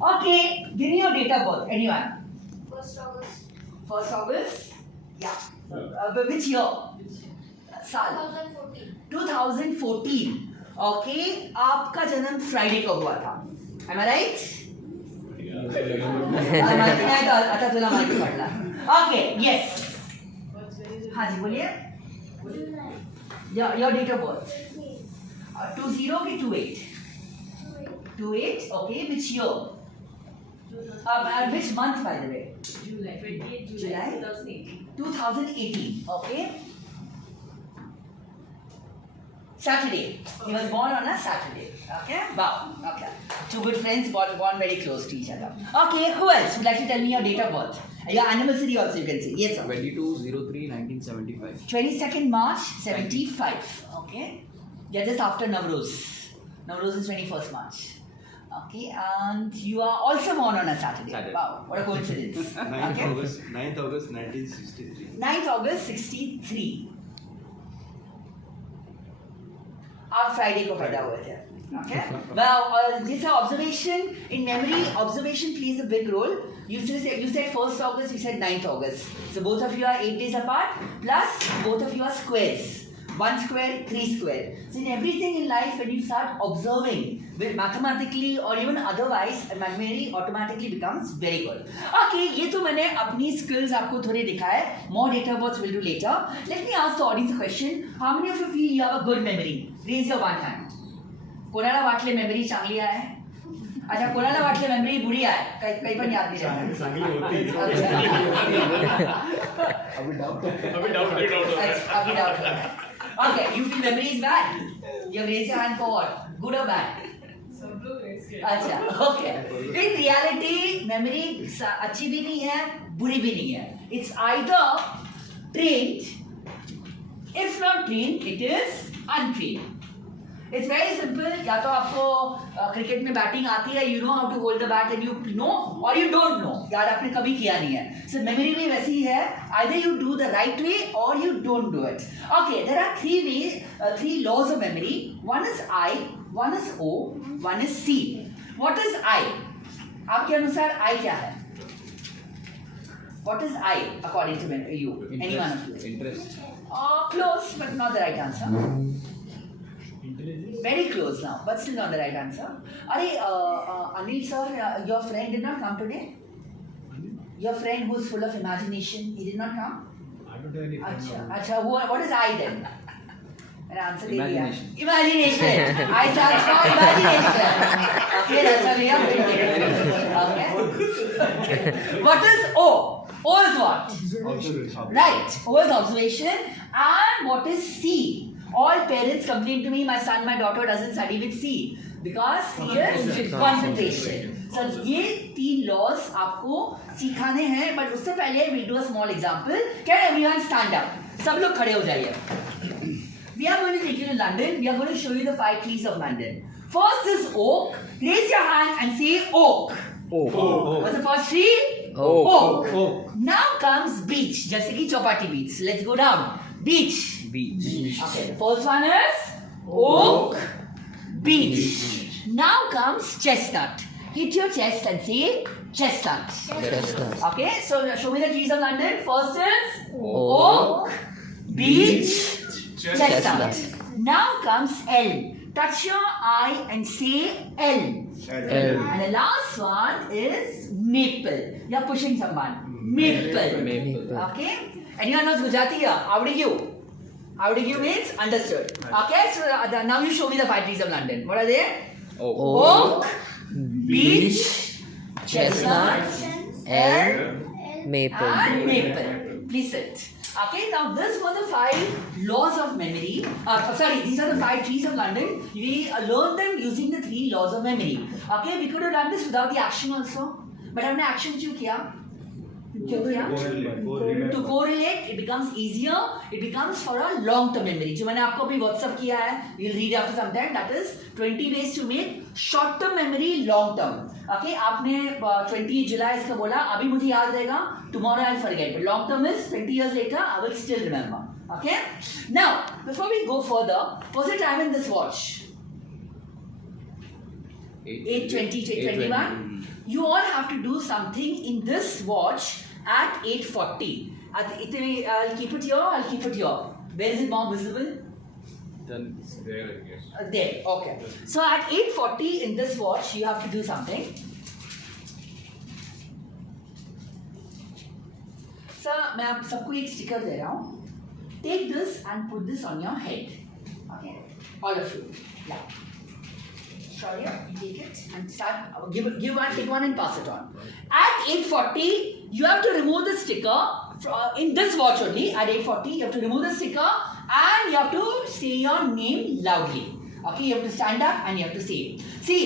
Okay, give me your date of birth. Anyone? 1st August. 1st August? Yeah. Which year? साल 2014. 2014. Okay, आपका जन्म Friday को हुआ था. Am I right? माहिती नाही तर आता तुला माहिती पडला. Okay, yes. हाँ जी बोलिए. Your date of birth. 20 की 28? 28. Okay, which year? Which month, by the way? July 28 July? 2018. 2018. Okay. Saturday. He was born on a Saturday. Okay. Wow. Okay. Two good friends born very close to each other. Okay. Who else would like to tell me your date of birth? Your anniversary also you can say. Yes, sir. 22/03/1975. 22nd March 75. Okay. Yeah, just after Navroz. Navroz is 21st March. Okay, and you are also born on a Saturday. Saturday. Wow, what a coincidence. 9th Okay. August 1963. 9th August 63. आप Friday को पैदा हुए थे. Okay. Well, this observation in memory. Observation plays a big role. You said 1st August. You said 9th August. So both of you are 8 days apart. Plus both of you are squares. 1 square, 3 square. So in everything in life, when you start observing, mathematically or even otherwise, memory automatically becomes very good. Okay, ये तो मैंने अपनी skills आपको थोड़े दिखाए. More data births we'll do later. Let me ask the audience a question. How many of you feel you have a good memory? Raise your one hand. कोणाला वाटले memory चांगली आहे? अच्छा, कोणाला वाटले मेमरी बुरी आहे? काही पण याद नाही राहत. अभी डाउट है. Okay, you feel memory is bad? You raise your hand for what? Good or bad? अच्छा, okay. In reality, memory अच्छी भी नहीं है, बुरी भी नहीं है. It's either trained. If not trained, it is untrained. It's very simple. या तो आपको क्रिकेट में बैटिंग आती है, you know how to hold the bat and you know or you don't know. यार आपने कभी किया नहीं है. So memory भी वैसी ही है. Either you do the right way or you don't do it. Okay, there are three laws of memory. One is I, one is O, one is C. What is I? आपके अनुसार I क्या है? What is I according to you? Anyone of you? Interest. Close, but not the right answer. Very close now, but still not the right answer. Anil sir, your friend did not come today? Your friend who is full of imagination, he did not come? I don't have any friends. Acha, what is I then? An answer दे दिया. Imagination. Imagination. I stands for imagination. Okay, that's how we are printed. Okay. What is O? O is what? Observation. Right. O is observation. And what is C? All parents complain to me, my son, my daughter doesn't study with C because C is concentration. So ये 3 laws आपको सिखाने हैं, but उससे पहले we'll do a small example. Can everyone stand up? सब लोग खड़े हो जाइए. We are going to take you to London. We are going to show you the 5 trees of London. First is oak. Raise your hand and say oak. Oak. What's the first tree? Oak. Oak. Now comes beech. जैसे कि Chowpatty beach. Let's go down. Beech. Beach. Okay, the first one is oak, beech. Now comes chestnut. Hit your chest and say chestnut. Chestnut. Okay, so show me the trees of London. First is oak, beech, chestnut. Now comes elm. Touch your eye and say elm. Elm. And the last one is maple. You're pushing someone. Maple. Maple. Okay? Anyone knows Gujarati? Avdi you? Avdi you means understood. Okay? So now you show me the 5 trees of London. What are they? Oak, beech, chestnut, elm, Maple. and maple. Please sit. Okay, now this were the 5 laws of memory. These are the 5 trees of London. We learned them using the 3 laws of memory. Okay, we could have done this without the action also. But हमने action क्यों किया? क्यों किया? To correlate, it becomes easier. It becomes for a long-term memory. जो मैंने आपको अभी WhatsApp किया है, you'll read after some time. That is 20 ways to make short-term memory long-term. Okay, आपने 28 July इसका बोला, अभी मुझे याद रहेगा. Tomorrow I'll forget. But long-term is 20 years later, I will still remember. Okay. Now, before we go further, what's the time in this watch? 8:20 to 8:21. You all have to do something in this watch at 8:40. I'll keep it here. I'll keep it here. Where is it more visible? Then there, I guess. There. Okay. So at 8:40 in this watch, you have to do something. So, मैं आप सबको एक sticker दे रहा हूँ. Take this and put this on your head. Okay. All of you. Yeah. Shaurya, you take it and start. Give one, take one and pass it on. At 8:40, you have to remove the sticker. In this watch only, at 8:40, you have to remove the sticker and you have to say your name loudly. Okay, you have to stand up and you have to say it. See,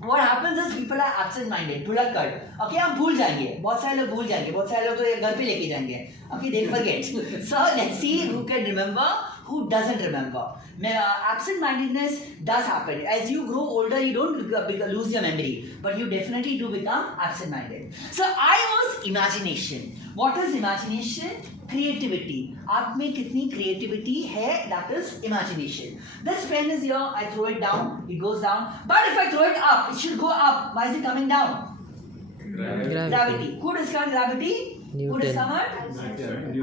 what happens is people are absent-minded, भुलक्कड़. Okay, हम भूल जाएंगे. बहुत सारे लोग भूल जाएंगे. बहुत सारे लोग तो ये घर पे लेके जाएंगे. Okay, they'll forget. So let's see who can remember, who doesn't remember. Absent-mindedness does happen. As you grow older, you don't lose your memory, but you definitely do become absent-minded. So I was imagination. What is imagination? Creativity. आप में कितनी creativity है? That is imagination. This pen is here. I throw it down. It goes down. But if I throw it up, it should go up. Why is it coming down? Gravity. Who discovered gravity? Newton. Who discovered?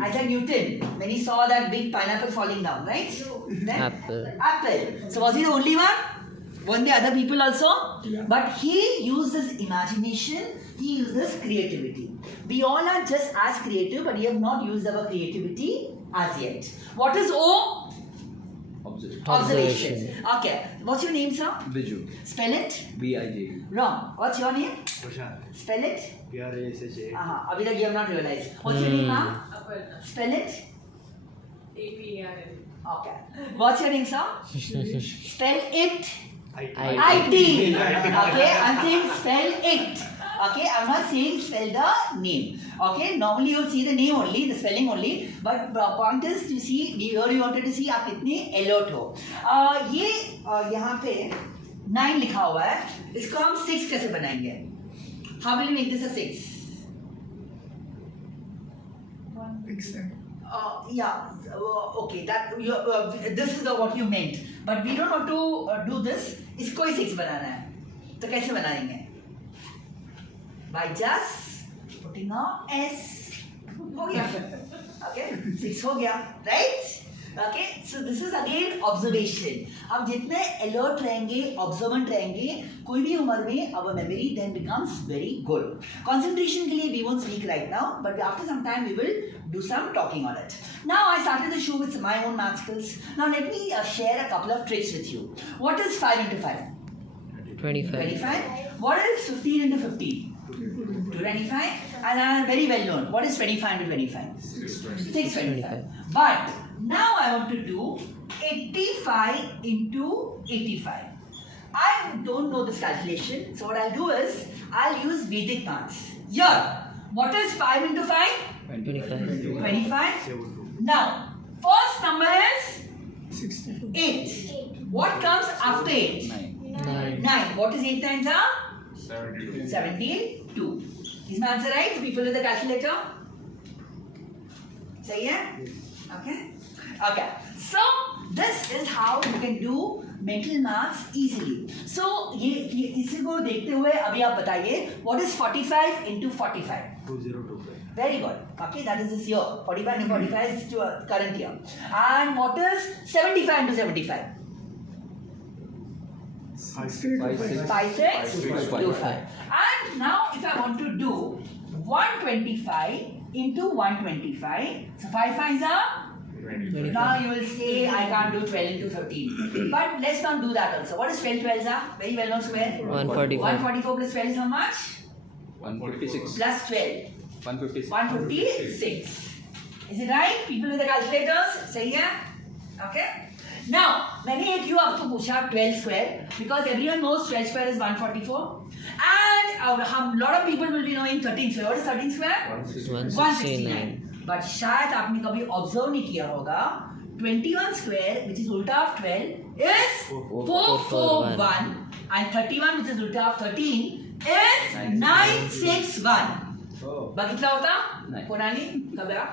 Isaac Newton. When he saw that big pineapple falling down, right? Then? Apple. Apple. So was he the only one? Weren't there other people also? Yeah. But he used his imagination. He used his creativity. We all are just as creative, but we have not used our creativity as yet. What is O? Observation. Okay. What's your name, sir? Biju. Spell it. B-I-J. Wrong. What's your name? Prashant. Spell it. P-R-A-S-H-A. Abhi tak you have not realized. What's your name, ma'am? Aparna. Spell it. A-P-A-R-N. Okay. What's your name, sir? Spell it. I-T. IT. Okay. I'm saying spell it. Okay. I'm not saying spell the name. Okay. Normally you'll see the name only, the spelling only. But the point is to see, here you wanted to see आप कितने alert हो. ये यहाँ पे 9 लिखा हुआ है. इसको हम 6 कैसे बनाएंगे? How will you make this a 6? Yeah, okay. That this is what you meant. But we don't want to do this. इसको ही 6 बनाना है. तो कैसे बनाएंगे? By just putting a S. हो गया. Okay, 6 हो गया, right? Okay, so this is again observation. अब जितने alert रहेंगे, observant रहेंगे, कोई भी उम्र में our memory then becomes very good. Concentration के लिए we won't speak right now, but after some time we will do some talking on it. Now I started the show with my own math skills. Now let me share a couple of tricks with you. What is 5 into 5? 25. 25. What is 15 into 15? 25. And very well known. What is 25 into 25? 625. But now I want to do 85 into 85. I don't know this calculation. So what I'll do is, I'll use Vedic maths. Here, what is 5 into 5? 25. 25. Now, first number is 8. What comes after 8? 9. 9. What is 8 times are? 72. 72. Is my answer right? People with the calculator? Say yeah? Okay. Okay. So this is how you can do mental maths easily. So ये इसी को देखते हुए अभी आप बताइए what is 45 into 45? 2025. Very good. Okay, that is this year. 45 into 45 is to current year. And what is 75 into 75? 5, 5, 6, 2, 5. And now if I want to do 125 into 125, so 5 5s are? 20. Now you will say I can't do 12 into 13. But let's not do that also. What is 12 12s are? Very well known square. 145. 144 plus 12 is how much? 146. Plus 12. 156. 156. Is it right? People with the calculators? Say yeah? Okay. Now, मैंने एक क्यों आपको पूछा 12 square because everyone knows 12 square is 144 and lot of people will be knowing 13 square. What is 13 square? 169. But शायद आपने कभी observe नहीं किया होगा 21 square which is ulta of 12 is 441 and 31 which is ulta of 13 is 961. बघितला होता कोणाने कबरा?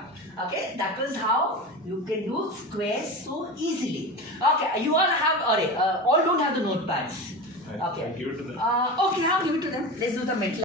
Okay, that was how you can do squares so easily. Okay, you all have all don't have the notepads. Okay. I'll give it to them. Okay, I'll give it to them. Let's do the mental.